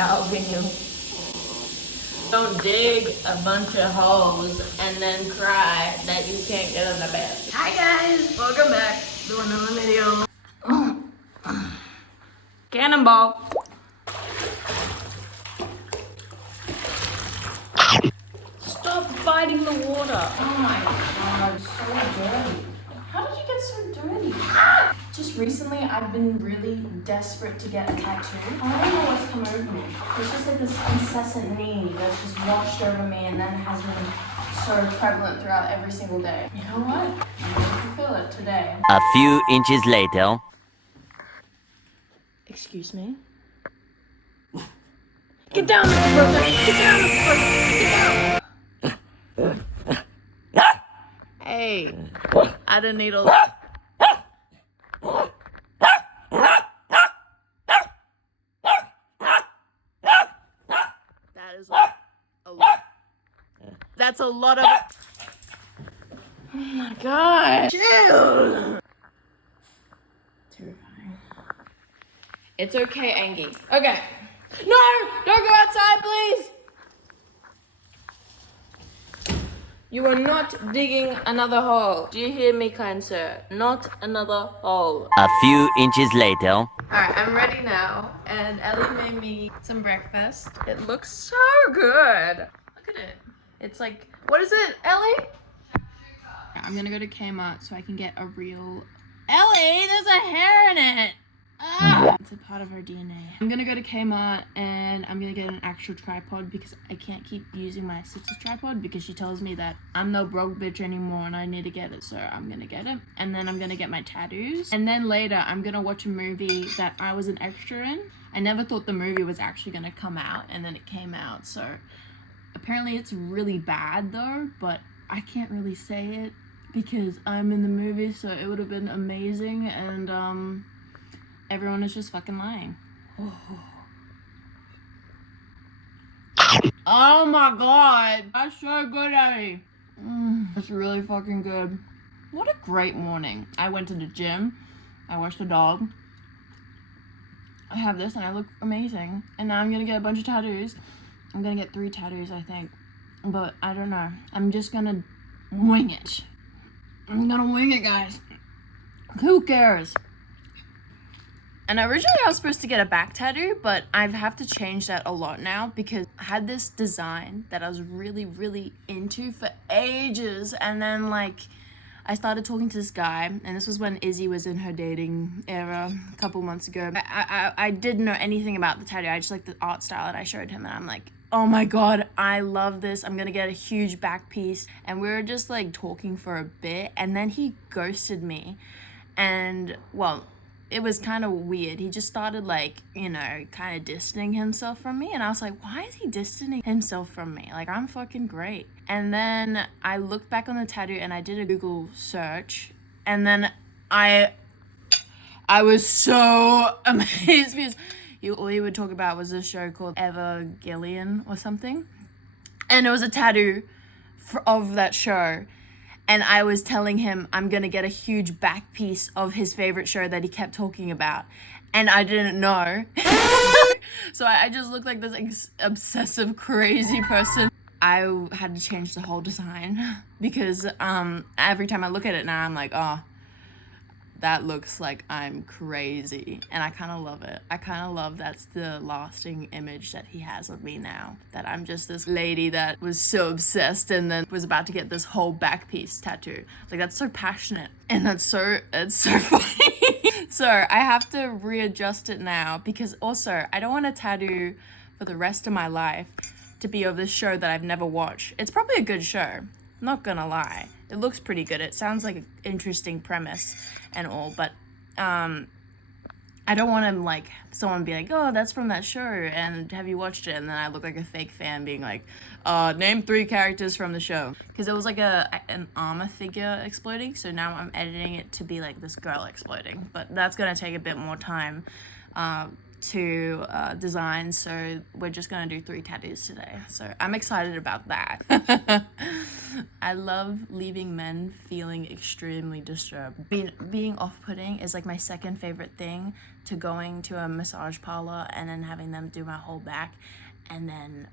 helping you. Don't dig a bunch of holes and then cry that you can't get in the bed. Hi guys, welcome back to another video. Cannonball. Stop fighting the water. Oh my god, so dirty. How did you get so dirty? Just recently, I've been really desperate to get a tattoo. I don't know what's come over me. It's just like this incessant need that's just washed over me and then has been so prevalent throughout every single day. You know what? I'm going to fulfill it today. A few inches later. Excuse me? Get down there, brother! Get down there, Get down! Hey, I didn't need all that. That is a lot. That's a lot of... Oh my god! Chill! Terrifying. It's okay, Angie. Okay. No! Don't go outside, please! You are not digging another hole. Do you hear me, kind sir? Not another hole. A few inches later. Alright, I'm ready now, and Ellie made me some breakfast. It looks so good. Look at it. It's like, what is it, Ellie? I'm gonna go to Kmart so I can get a real... Ellie, there's a hair in it! Ah! It's a part of her DNA. I'm gonna go to Kmart and I'm gonna get an actual tripod because I can't keep using my sister's tripod because she tells me that I'm no broke bitch anymore and I need to get it, so I'm gonna get it. And then I'm gonna get my tattoos. And then later I'm gonna watch a movie that I was an extra in. I never thought the movie was actually gonna come out, and then it came out, so apparently it's really bad though, but I can't really say it because I'm in the movie, so it would have been amazing, and everyone is just fucking lying. Oh my god, that's so good, Ellie. That's really fucking good. What a great morning. I went to the gym, I washed the dog, I have this and I look amazing. And now I'm gonna get a bunch of tattoos. I'm gonna get 3 tattoos, I think. But I don't know. I'm just gonna wing it. I'm gonna wing it, guys. Who cares? And originally I was supposed to get a back tattoo, but I have to change that a lot now because I had this design that I was really, really into for ages. And then like, I started talking to this guy, and this was when Izzy was in her dating era a couple months ago. I didn't know anything about the tattoo. I just liked the art style that I showed him, and I'm like, oh my god, I love this. I'm gonna get a huge back piece. And we were just like talking for a bit, and then he ghosted me. And well, it was kind of weird. He just started like, you know, kind of distancing himself from me. And I was like, why is he distancing himself from me? Like, I'm fucking great. And then I looked back on the tattoo and I did a Google search. And then I was so amazed because all he would talk about was this show called Evangelion or something. And it was a tattoo of that show. And I was telling him I'm going to get a huge back piece of his favorite show that he kept talking about. And I didn't know. So I just looked like this obsessive, crazy person. I had to change the whole design because every time I look at it now, I'm like, oh, that looks like I'm crazy. And I kind of love it. I kind of love that's the lasting image that he has of me now. That I'm just this lady that was so obsessed and then was about to get this whole back piece tattoo. Like, that's so passionate. And it's so funny. So I have to readjust it now because also I don't want a tattoo for the rest of my life to be of this show that I've never watched. It's probably a good show. Not gonna lie. It looks pretty good. It sounds like an interesting premise and all, but I don't want to like someone be like, oh, that's from that show and have you watched it? And then I look like a fake fan being like, name 3 characters from the show. Because it was like an armor figure exploding, so now I'm editing it to be like this girl exploding. But that's gonna take a bit more time to design, so we're just gonna do 3 tattoos today. So I'm excited about that. I love leaving men feeling extremely disturbed. Being off-putting is like my second favorite thing to going to a massage parlor and then having them do my whole back and then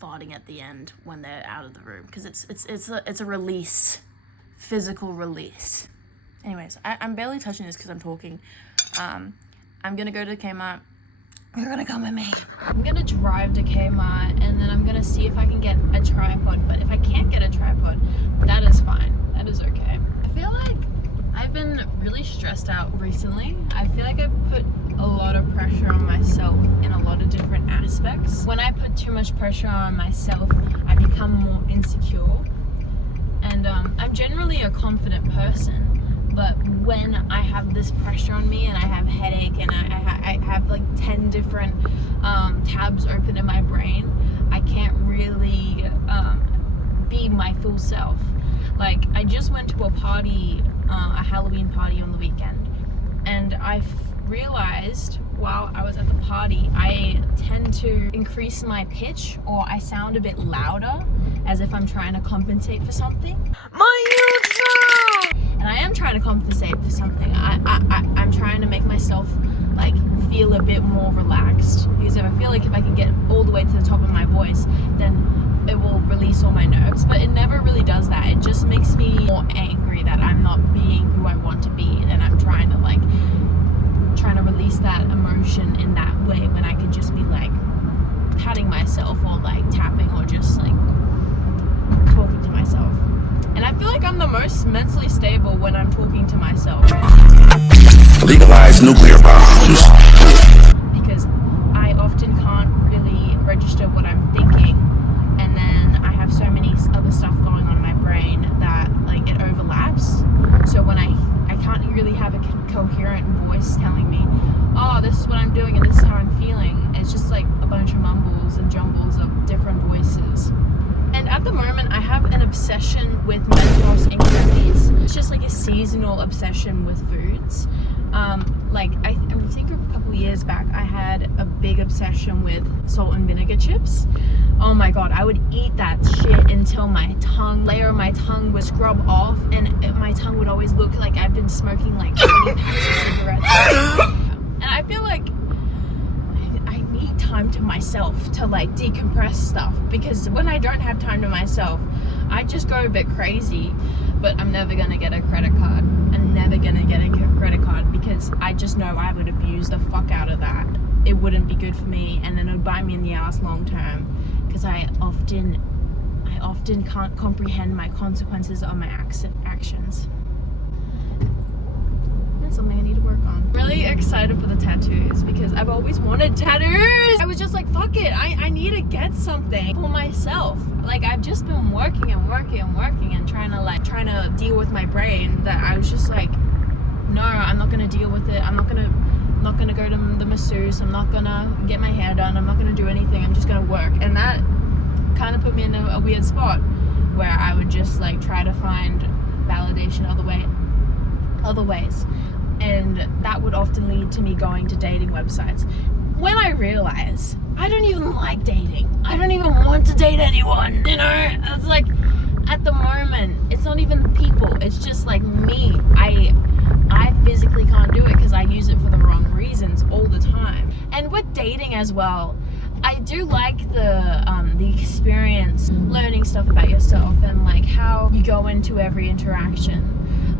farting at the end when they're out of the room, because it's a release, physical release. Anyways, I'm barely touching this because I'm talking. I'm gonna go to Kmart. You're gonna come with me. I'm gonna drive to Kmart and then I'm gonna see if I can get a tripod. But if I can't get a tripod, that is fine. That is okay. I feel like I've been really stressed out recently. I feel like I put a lot of pressure on myself in a lot of different aspects. When I put too much pressure on myself, I become more insecure. And I'm generally a confident person. But when I have this pressure on me and I have headache and I have like 10 different tabs open in my brain, I can't really be my full self. Like, I just went to a party, a Halloween party on the weekend, and I realized while I was at the party, I tend to increase my pitch, or I sound a bit louder as if I'm trying to compensate for something. My YouTube! And I am trying to compensate for something. I'm trying to make myself like feel a bit more relaxed, because if I feel like if I can get all the way to the top of my voice, then it will release all my nerves. But it never really does that. It just makes me more angry that I'm not being who I want to be, and I'm trying to release that emotion in that way when I could just be like patting myself or like tapping or just like talking to myself. And I feel like I'm the most mentally stable when I'm talking to myself. Legalize nuclear bombs. Because I often can't really register what I'm thinking, and then I have so many other stuff going on in my brain that like it overlaps. So when I can't really have a coherent voice telling me, oh, this is what I'm doing and this is how I'm feeling. It's just like a bunch of mumbles and jumbles of different voices. And at the moment, I have an obsession with mentos and candies. It's just like a seasonal obsession with foods. I think a couple years back, I had a big obsession with salt and vinegar chips. Oh my god, I would eat that shit until my layer of my tongue would scrub off, and my tongue would always look like I've been smoking like 20 packs of cigarettes. And I feel like I need time to myself to like decompress stuff, because when I don't have time to myself, I just go a bit crazy. But I'm never gonna get a credit card. I'm never gonna get a credit card, because I just know I would abuse the fuck out of that. It wouldn't be good for me, and then it would bite me in the ass long term, because I often can't comprehend my consequences of my actions. That's something I need to work on. Really excited for the tattoos, because I've always wanted tattoos. I was just like, fuck it, I need to get something for myself. Like, I've just been working and trying to deal with my brain, that I was just like, no, I'm not gonna deal with it. I'm not gonna go to the masseuse. I'm not gonna get my hair done. I'm not gonna do anything. I'm just gonna work. And that kind of put me in a weird spot where I would just like try to find validation other ways. And that would often lead to me going to dating websites. When I realize I don't even like dating, I don't even want to date anyone, you know? It's like, at the moment, it's not even the people, it's just like me. I physically can't do it because I use it for the wrong reasons all the time. And with dating as well, I do like the experience, learning stuff about yourself and like how you go into every interaction.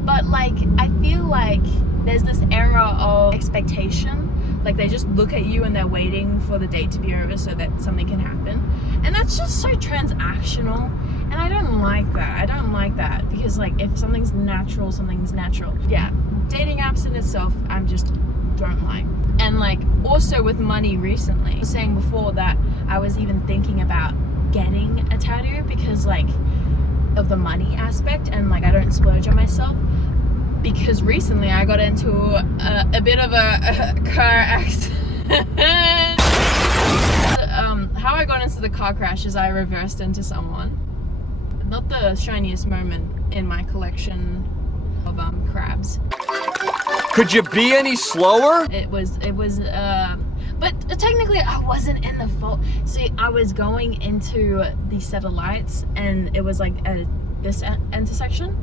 But like, I feel like there's this era of expectation. Like, they just look at you and they're waiting for the date to be over so that something can happen. And that's just so transactional. And I don't like that. I don't like that, because like, if something's natural, something's natural. Yeah, dating apps in itself, I just don't like. And like, also with money recently, I was saying before that I was even thinking about getting a tattoo because like of the money aspect, and like I don't splurge on myself. Because recently I got into a bit of a car accident. How I got into the car crash is I reversed into someone. Not the shiniest moment in my collection of crabs. Could you be any slower? It was But technically, I wasn't in the fault. See, I was going into the set of lights, and it was like this intersection,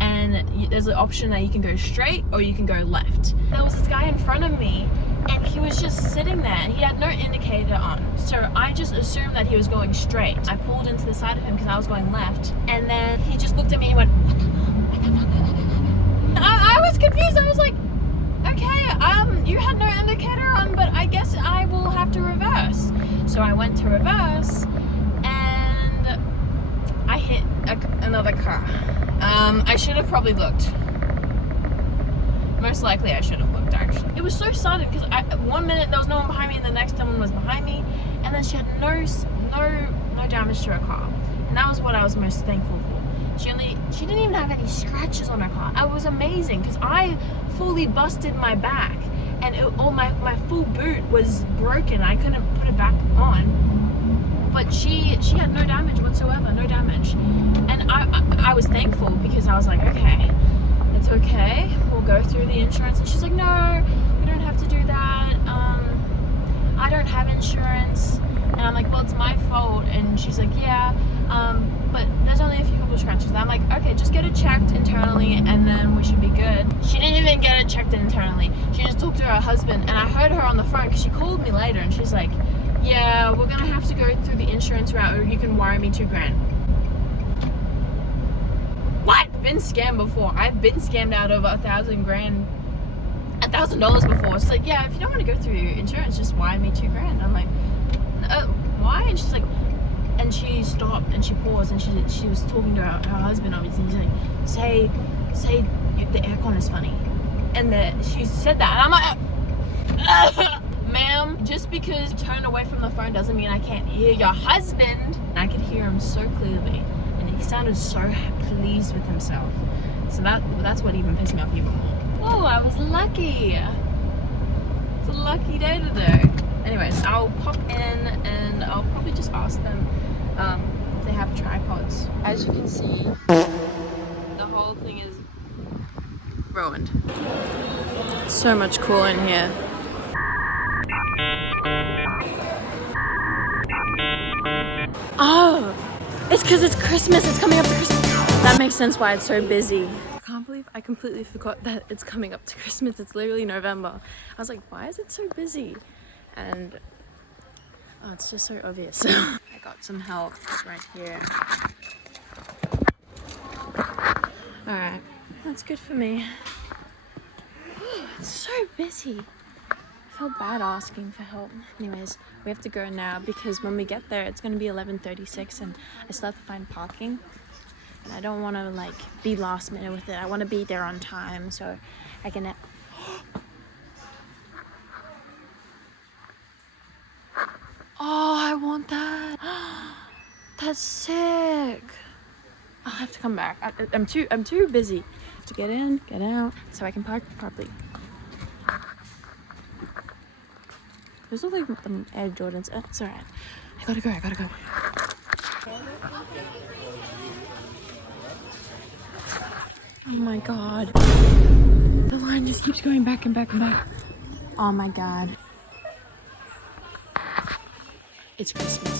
and there's an option that you can go straight or you can go left. There was this guy in front of me, and he was just sitting there. He had no indicator on, so I just assumed that he was going straight. I pulled into the side of him because I was going left, and then he just looked at me and went, "What the fuck?" I was confused. I was like, okay, you had no indicator on, but I guess I will have to reverse. So I went to reverse, and I hit another car. I should have probably looked. Most likely I should have looked, actually. It was so sudden, because 1 minute there was no one behind me, and the next one was behind me, and then she had no damage to her car. And that was what I was most thankful for. She didn't even have any scratches on her car. I was amazing, because I fully busted my back, and my full boot was broken. I couldn't put it back on, but she had no damage whatsoever, no damage. And I was thankful, because I was like, okay, it's okay, we'll go through the insurance. And she's like, no, we don't have to do that, I don't have insurance. And I'm like, well, it's my fault. And she's like, yeah, but there's only a few couple scratches. And I'm like, okay, just get it checked internally, and then we should be good. She didn't even get it checked internally. She just talked to her husband, and I heard her on the phone, because she called me later, and she's like, yeah, we're gonna have to go through the insurance route, or you can wire me $2,000. What? I've been scammed before. I've been scammed out of $1,000 before. It's like, yeah, if you don't want to go through insurance, just wire me $2,000. I'm like, why? And she's like, and she stopped and she paused, and she was talking to her husband, obviously. She's like, say the aircon is funny. And she said that, and I'm like, ma'am, just because you turn away from the phone doesn't mean I can't hear your husband. And I could hear him so clearly, and he sounded so pleased with himself. So that's what even pissed me off even more. Oh, I was lucky. It's a lucky day today. Anyways, I'll pop in, and I'll probably just ask them if they have tripods. As you can see, the whole thing is ruined. It's so much cooler in here. Oh, it's because it's Christmas. It's coming up to Christmas. That makes sense why it's so busy. I can't believe I completely forgot that it's coming up to Christmas. It's literally November. I was like, why is it so busy? And oh, it's just so obvious. I got some help right here. Alright, that's good for me. It's so busy. I felt bad asking for help. Anyways, we have to go now, because when we get there, it's going to be 11:36, and I still have to find parking. And I don't want to like be last minute with it. I want to be there on time so I can... Oh, I want that. That's sick. I'll have to come back. I'm too busy. I have to get in, get out, so I can park properly. Those look like Air Jordans. It's alright. I gotta go. Oh my god. The line just keeps going back and back and back. Oh my god. It's Christmas.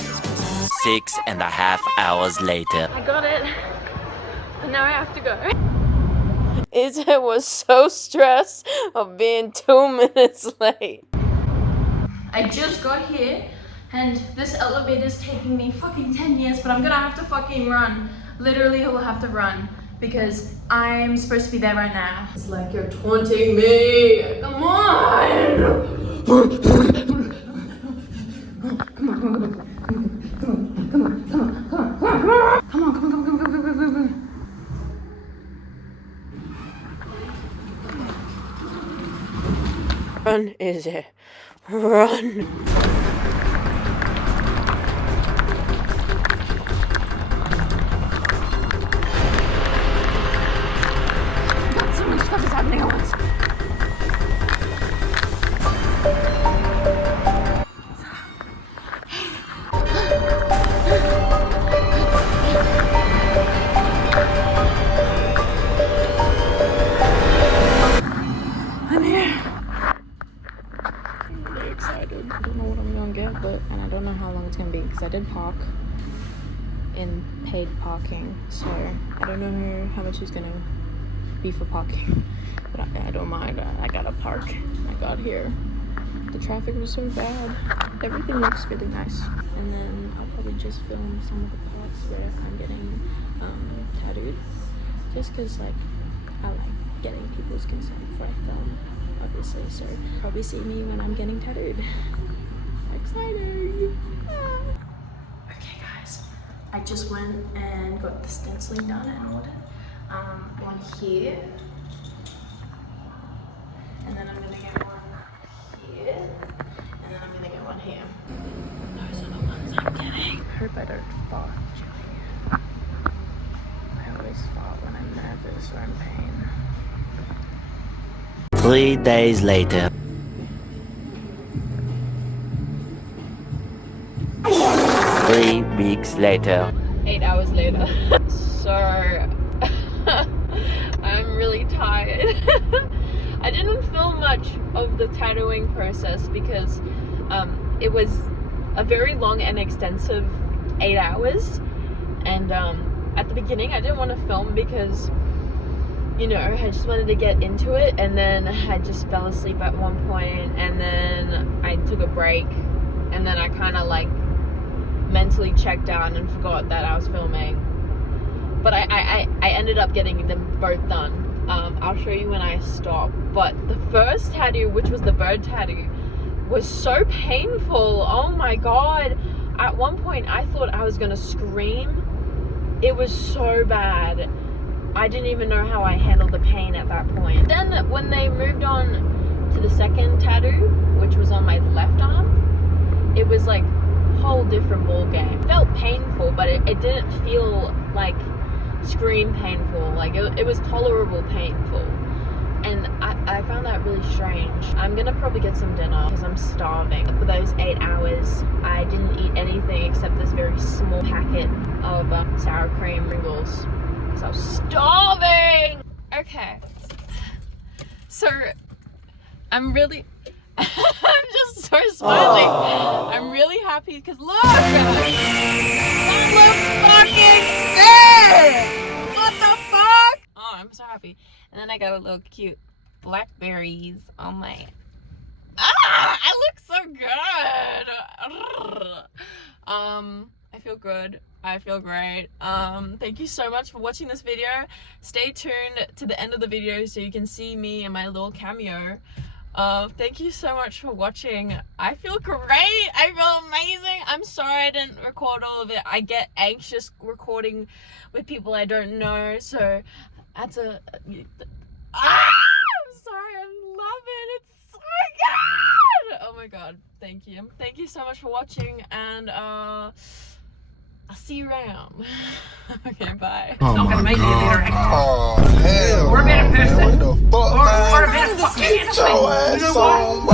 6.5 hours later. I got it. And now I have to go. It was so stressed of being 2 minutes late. I just got here, and this elevator is taking me fucking 10 years, but I'm gonna have to fucking run. Literally, I will have to run, because I'm supposed to be there right now. It's like you're taunting me. Come on. Come on. Run, is it? Run. God, so much stuff is happening at once. I'm here. excited. I don't know what I'm gonna get, and I don't know how long it's gonna be because I did park in paid parking, so I don't know how much it's gonna be for parking, but I don't mind. I gotta park. I got here. The traffic was so bad. Everything looks really nice, and then I'll probably just film some of the parts where I'm getting tattooed, just because like I like getting people's consent before I film, obviously. So probably see me when I'm getting tattooed. Exciting! Ah. Okay, guys, I just went and got the stenciling done and ordered one here, and then I'm gonna get one here, and then I'm gonna get one here. Those are the ones I'm getting. I hope I don't fart during it. I always fart when I'm nervous or in pain. 3 days later. 3 weeks later. 8 hours later. So I'm really tired. I didn't film much of the tattooing process because it was a very long and extensive 8 hours, and at the beginning I didn't want to film because, you know, I just wanted to get into it, and then I just fell asleep at one point, and then I took a break, and then I kind of like mentally checked out and forgot that I was filming. But I ended up getting them both done. I'll show you when I stop. But the first tattoo, which was the bird tattoo, was so painful. Oh my god. At one point I thought I was gonna scream. It was so bad. I didn't even know how I handled the pain at that point. Then when they moved on to the second tattoo, which was on my left arm, it was like a whole different ball game. It felt painful, but it didn't feel like scream painful. Like it was tolerable painful, and I found that really strange. I'm gonna probably get some dinner because I'm starving. For those 8 hours I didn't eat anything except this very small packet of sour cream Pringles because I was starving. Okay, so I'm really I'm just so smiling. I'm really happy because look! That looks fucking good! What the fuck? Oh, I'm so happy. And then I got a little cute blackberries on my... Ah! I look so good! I feel good. I feel great. Thank you so much for watching this video. Stay tuned to the end of the video so you can see me and my little cameo. Thank you so much for watching. I feel great. I feel amazing. I'm sorry I didn't record all of it. I get anxious recording with people I don't know, so that's a... I'm sorry. I love it. It's so good. Oh my god. Thank you. Thank you so much for watching, and I'll see you around. Okay, bye. Oh not gonna make God. Oh, hell. We're a better person. What the fuck, man? Or a better fucking Get your ass on,